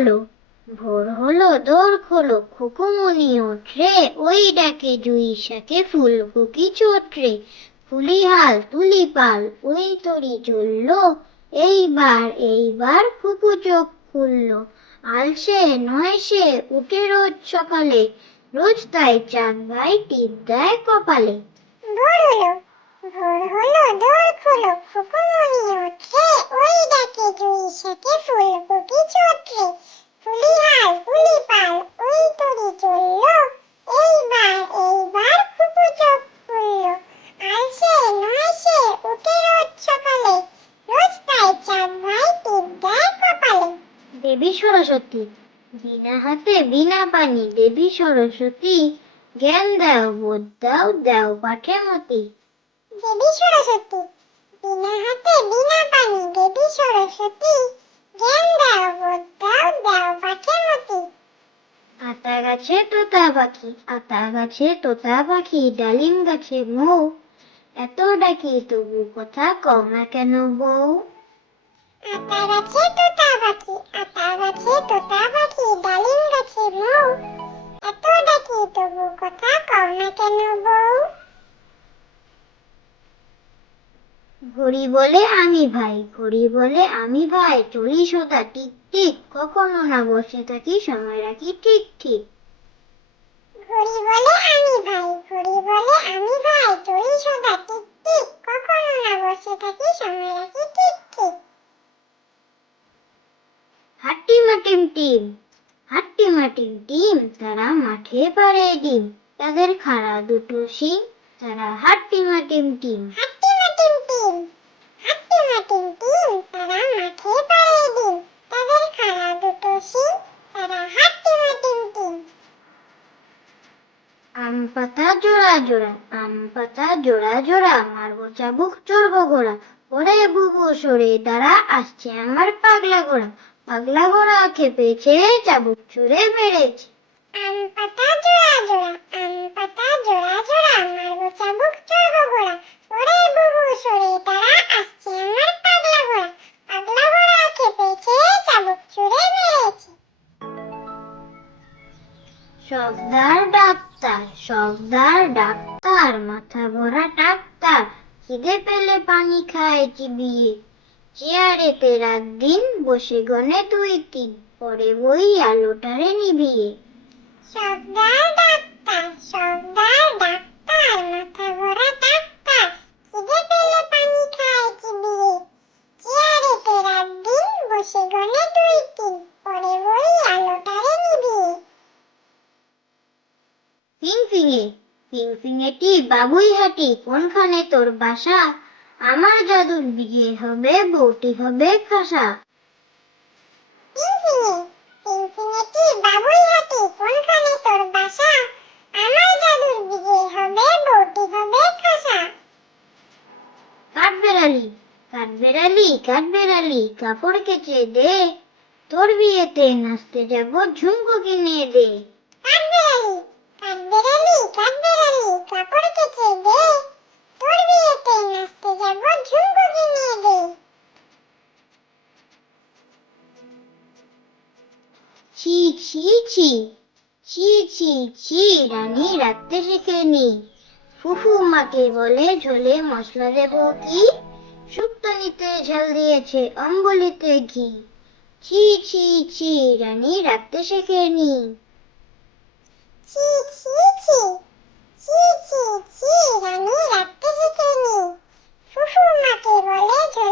খোলো। ভোর হলো দোর খোলো, খুকুমনি ওঠরে, ওই ডাকে জুই শাকে ফুলকুকি চোটরে। ফুলি হাল তুলি পাল, ওই তরি চললো, এইবার খুকু চোখ খুললো। আলসে নয় সে, উঠে রোজ সকালে, রোজ তাই চাঁদ ভাই টিপ দেয় কপালে। ভোর হলো দোর খোলো, খুকুমনি ওঠরে, ওই ডাকে জুই শাকে ফুলকুকি চোটরে। ফুলি হাল তুলি পাল, ওই তরি চললো, এইবার খুকু চোখ খুললো। আলসে নয় সে, উঠে রোজ সকালে, রোজ তাই চাঁদ ভাই টিপ দেয় কপালে। দেবী সরস্বতী, বিনা হাতে বিনা পানি, দেবী সরস্বতী, জ্ঞান দাও বোধ দাও, দাও পাঠে মতি। দেবী সরস্বতী, বিনা হাতে বিনা পানি, দেবী সরস্বতী, জ্ঞান দাও বোধ দাও, দাও পাঠে মতি। আতা গাছে তোতা পাখি, আতা গাছে তোতা পাখি, ডালিম গাছে মৌ, এত ডাকি তবু কথা কও না কেন বউ। আতা গাছে তোতা পাখি, আতা গাছে তোতা পাখি, ডালিম গাছে মৌ, এত ডাকি তবু কথা কও না কেন বউ। ঘড়ি বলে আমি ভাই, ঘড়ি বলে আমি ভাই, চলি সদা টিক টিক, কখনো না বসে থাকি, সময় রাখি ঠিক ঠিক। ঘড়ি বলে আমি ভাই, ঘড়ি বলে আমি ভাই, চলি সদা টিক টিক, কখনো না বসে থাকি, সময় রাখি ঠিক ঠিক। হাট্টিমা টিম টিম, হাট্টিমা টিম টিম, তারা মাঠে পাড়ে ডিম, তাদের খাড়া দুটো শিং, তারা হাট্টিমা টিম টিম। হাট্টিমা টিম টিম, হাট্টিমা টিম টিম, তারা মাঠে পাড়ে ডিম, তাদের খাড়া দুটো শিং, তারা হাট্টিমা টিম টিম। আম পাতা জোড়া জোড়া, আম পাতা জোড়া জোড়া, মারবো চাবুক চড়বো ঘোড়া, ওরে বুবু সরে দাঁড়া, আসছে আমার পাগলা ঘোড়া, পাগলা ঘোড়া খেপেছে, চাবুক ছুঁড়ে মেরেছে। আম পাতা জোড়া জোড়া, আম পাতা জোড়া জোড়া, মারবো চাবুক চড়বো ঘোড়া, ওরে বুবু সরে দাঁড়া, আসছে আমার পাগলা ঘোড়া, পাগলা ঘোড়া খেপেছে, চাবুক ছুঁড়ে মেরেছে। সর্দার ডাক্তার, সর্দার ডাক্তার, মাথা ভরা ডাক্তার, খিদে পেলে পানি খায় চিবিয়ে, চেয়ারেতে রাত দিন বসে গনে দুই তিন, পরে বই আলোটারে নিভিয়ে। সর্দার ডাক্তার, সর্দার ডাক্তার, মাথা ভরা ডাক্তার, খিদে পেলে পানি খায় চিবিয়ে, চেয়ারেতে রাত দিন বসে গনে দুই তিন, পরে বই আলোটারে নিভিয়ে। ফিংফিঙে, ফিংফিঙেটি বাবুই হাটি, কোনখানে তোর বাসা, আমার জাদুর বিয়ে হবে, বউটি হবে খাসা। ফিনফিনে, ফিনফিনেটি বাবুই হাটি, কোনখানে তোর বাসা, আমার জাদুর বিয়ে হবে, বউটি হবে খাসা। কাঠবেড়ালি, কাঠবেড়ালি, কাঠবেড়ালি, কাপড় কেচে দে, তোর বিয়েতে নাচতে যাব, ঝুমকো কিনে দে। কাঠবেড়ালি, কাঠবেড়ালি, কাঠবেড়ালি, কাপড় কেচে দে, তোর বিয়েতে নাচতে যাব, ঝুমকো কিনে দে। ছি ছি ছি, ছি ছি ছি, রানী রাখতে শেখেনি, ফুফু মাকে বলে ঝোলে মশলা দেব কি, শুক্তানিতে ঝাল দিয়েছে, অম্বলিতে ঘি, ছি ছি ছি, রানী রাখতে শেখেনি। ছি ছি ছি, ছি ছি ছি, রানী রাখতে শেখেনি, ফুফু মাকে বলে ঝোলে